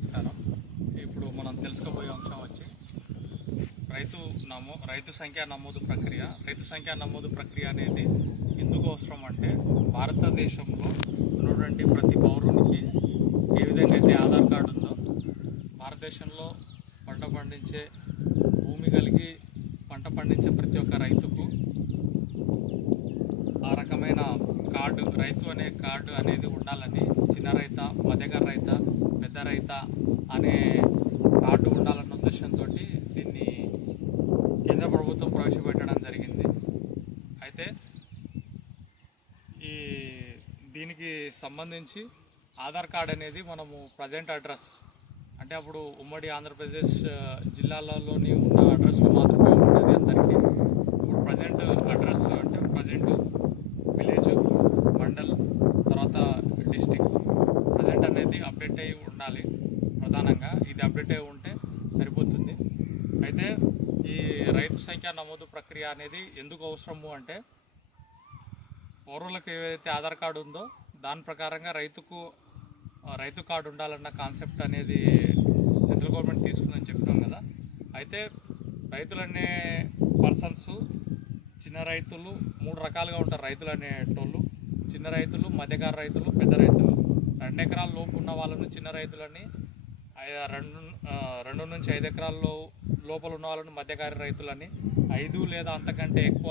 నమస్కారం. ఇప్పుడు మనం తెలుసుకోబోయే అంశం వచ్చి రైతు సంఖ్యా నమోదు ప్రక్రియ. రైతు సంఖ్యా నమోదు ప్రక్రియ అనేది ఎందుకు అవసరం అంటే, భారతదేశంలో ఉన్నటువంటి ప్రతి పౌరునికి ఏ విధంగా అయితే ఆధార్ కార్డు ఉందో, భారతదేశంలో పంట పండించే భూమి కలిగి పంట పండించే ప్రతి ఒక్క రైతుకు ఆ రకమైన కార్డు, రైతు అనే కార్డు అనేది ఉండాలని, చిన్న రైత, మధ్యగర రైత, పెద్ద రైత అనే కార్డు ఉండాలన్న ఉద్దేశంతో దీన్ని కేంద్ర ప్రభుత్వం ప్రవేశపెట్టడం జరిగింది. అయితే దీనికి సంబంధించి ఆధార్ కార్డ్ అనేది మనము ప్రజెంట్ అడ్రస్ అంటే అప్పుడు ఉమ్మడి ఆంధ్రప్రదేశ్ జిల్లాలలోని ఉన్న అడ్రస్లో మాత్రమే ఉంటుంది అందరికీ. ఇప్పుడు ప్రజెంట్ అడ్రస్ అంటే ప్రజెంట్ విలేజ్, మండల్, తర్వాత డిస్టిక్ ప్రజెంట్ అనేది అప్డేట్ అయి ఉండాలి. ప్రధానంగా ఇది అప్డేట్ అయి ఉంటే సరిపోతుంది. అయితే ఈ రైతు సంఖ్య నమోదు ప్రక్రియ అనేది ఎందుకు అవసరము అంటే, పౌరులకు ఏదైతే ఆధార్ కార్డు ఉందో దాని ప్రకారంగా రైతు కార్డు ఉండాలన్న కాన్సెప్ట్ అనేది సెంట్రల్ గవర్నమెంట్ తీసుకుందని చెప్పినాం కదా. అయితే రైతులనే పర్సన్స్, చిన్న రైతులు, 3 రకాలుగా ఉంటారు రైతులు అనేటోళ్ళు. చిన్న రైతులు, మధ్యకార రైతులు, పెద్ద రైతులు. 2 ఎకరాల లోపు ఉన్న వాళ్ళను చిన్న రైతులని, 2 నుంచి 5 ఎకరాల లోపల ఉన్న వాళ్ళను మధ్యకార రైతులని, 5 లేదా అంతకంటే ఎక్కువ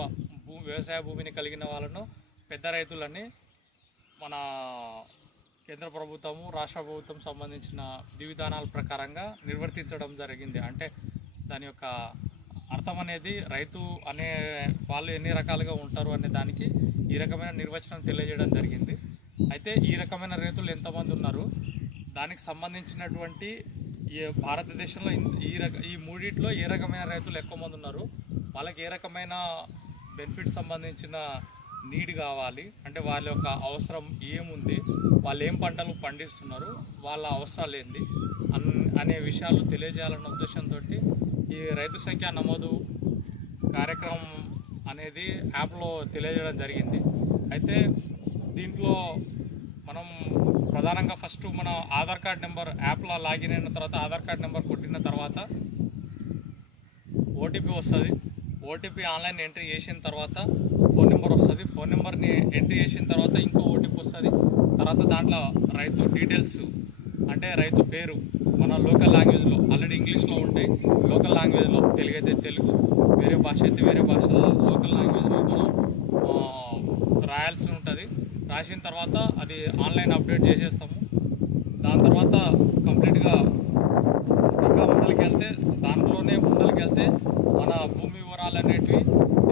వ్యవసాయ భూమిని కలిగిన వాళ్ళను పెద్ద రైతులని మన కేంద్ర ప్రభుత్వము, రాష్ట్ర ప్రభుత్వం సంబంధించిన విధానాల ప్రకారంగా నిర్వర్తించడం జరిగింది. అంటే దాని యొక్క అర్థం అనేది, రైతు అనే వాళ్ళు ఎన్ని రకాలుగా ఉంటారు అనే దానికి ఈ రకమైన నిర్వచనం తెలియజేయడం జరిగింది. అయితే ఈ రకమైన రైతులు ఎంతమంది ఉన్నారు, దానికి సంబంధించినటువంటి భారతదేశంలో ఈ మూడిట్లో ఏ రకమైన రైతులు ఎక్కువ మంది ఉన్నారు, వాళ్ళకి ఏ రకమైన బెనిఫిట్స్ సంబంధించిన నీడ్ కావాలి, అంటే వాళ్ళ యొక్క అవసరం ఏముంది, వాళ్ళు ఏం పంటలు పండిస్తున్నారు, వాళ్ళ అవసరాలు ఏంటి అనే విషయాలు తెలియజేయాలన్న ఉద్దేశంతో ఈ రైతు సంఖ్య నమోదు కార్యక్రమం అనేది యాప్లో తెలియజేయడం జరిగింది. అయితే దీంట్లో మనం ప్రధానంగా ఫస్ట్ మన ఆధార్ కార్డ్ నెంబర్ యాప్లో లాగిన్ అయిన తర్వాత ఆధార్ కార్డ్ నెంబర్ కొట్టిన తర్వాత ఓటీపీ వస్తుంది. ఓటీపీ ఆన్లైన్ ఎంట్రీ చేసిన తర్వాత ఫోన్ నెంబర్ వస్తుంది. ఫోన్ నెంబర్ని ఎంట్రీ చేసిన తర్వాత ఇంకో ఓటీపీ వస్తుంది. తర్వాత దాంట్లో రైతు డీటెయిల్స్ అంటే రైతు పేరు మన లోకల్ లాంగ్వేజ్లో, ఆల్రెడీ ఇంగ్లీష్లో ఉంటాయి, లోకల్ లాంగ్వేజ్లో, తెలుగు అయితే తెలుగు, వేరే భాష అయితే వేరే భాషలో లోకల్ లాంగ్వేజ్లో మనం రాయాల్సి ఉంటుంది. రాసిన తర్వాత అది ఆన్లైన్ అప్డేట్ చేసేస్తాము. దాని తర్వాత కంప్లీట్గా ఇంకా ముందరికెళ్తే, ముందరికెళ్తే మన భూమి వివరాలు అనేటివి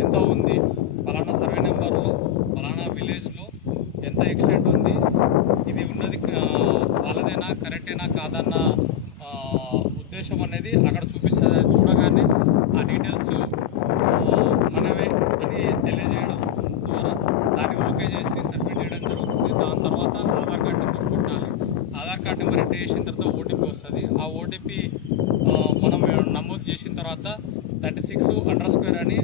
ఎంత ఉంది, ఫలానా సర్వే నెంబర్లో, ఫలానా విలేజ్లో ఎంత ఎక్స్టెంట్ ఉంది, ఇది ఉన్నది వాళ్ళదేనా, కరెక్టేనా కాదన్న ఉద్దేశం అనేది అక్కడ చూపిస్తుంది. చూడగానే ఆ డీటెయిల్స్ మనమే అది తెలియజేయడం ద్వారా దాన్ని ఓకే చేసి సబ్మిట్ చేయడం జరుగుతుంది. దాని తర్వాత ఆధార్ కార్డ్ నెంబర్ కొట్టాలి. ఆధార్ కార్డ్ నెంబర్ ఎంటర్ చేసిన తర్వాత ఓటీపీ వస్తుంది. ఆ ఓటీపీ మనం నమోదు చేసిన తర్వాత 36_ అని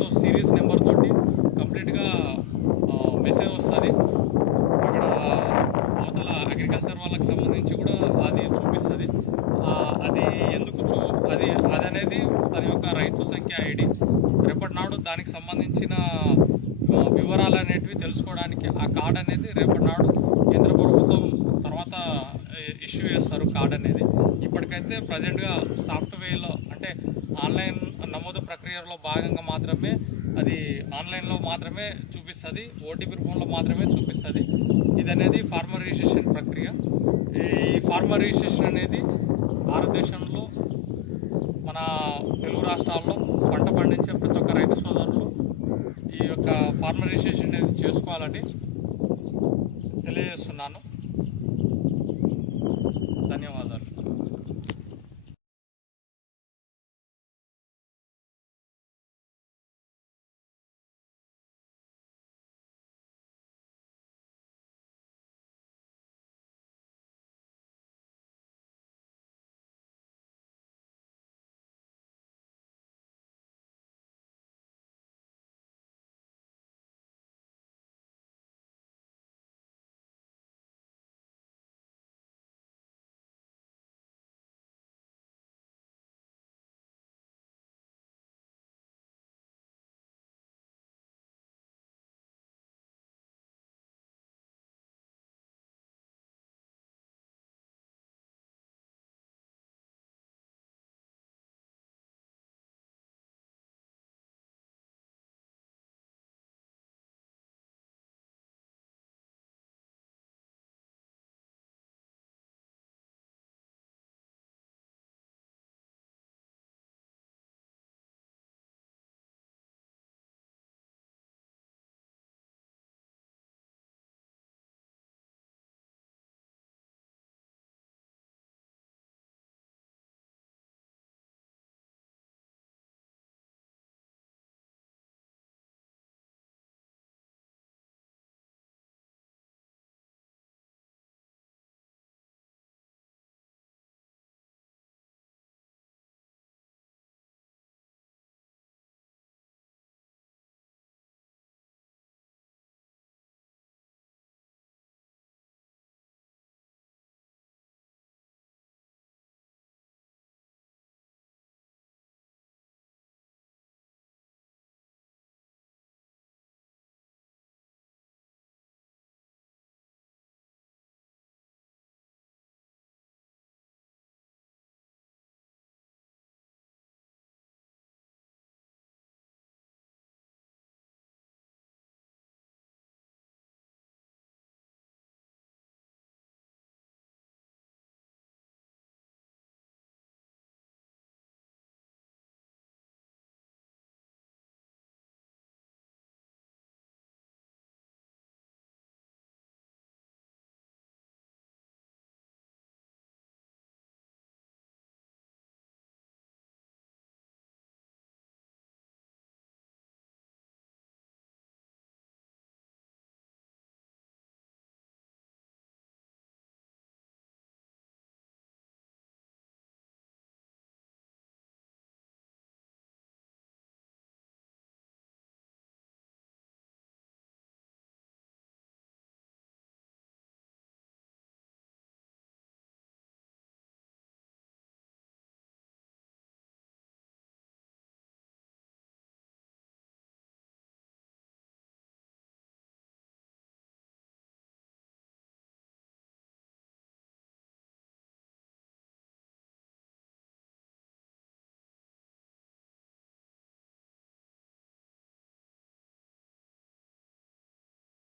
సో సిరీస్ నెంబర్ తోటి కంప్లీట్గా మెసేజ్ వస్తుంది. అక్కడ అవతల అగ్రికల్చర్ వాళ్ళకి సంబంధించి కూడా అది చూపిస్తుంది. అది ఎందుకు అది అనేది దాని యొక్క రైతు సంఖ్య ఐడి. రేపటి నాడు దానికి సంబంధించిన వివరాలు అనేటివి తెలుసుకోవడానికి ఆ కార్డ్ అనేది రేపటి నాడు కేంద్ర ప్రభుత్వం తర్వాత ఇష్యూ చేస్తారు కార్డ్ అనేది. ఇప్పటికైతే ప్రజెంట్గా సాఫ్ట్వేర్లో అంటే ఆన్లైన్ నమోదు ప్రక్రియలో భాగంగా మాత్రమే అది ఆన్లైన్లో మాత్రమే చూపిస్తుంది, ఓటీపీ రూపంలో మాత్రమే చూపిస్తుంది. ఇది అనేది ఫార్మర్ రిజిస్ట్రేషన్ ప్రక్రియ. ఈ ఫార్మర్ రిజిస్ట్రేషన్ అనేది భారతదేశంలో మన తెలుగు రాష్ట్రాల్లో పంట పండించే ప్రతి ఒక్క రైతు సోదరులు ఈ యొక్క ఫార్మర్ రిజిస్ట్రేషన్ అనేది చేసుకోవాలని తెలియజేస్తున్నాను.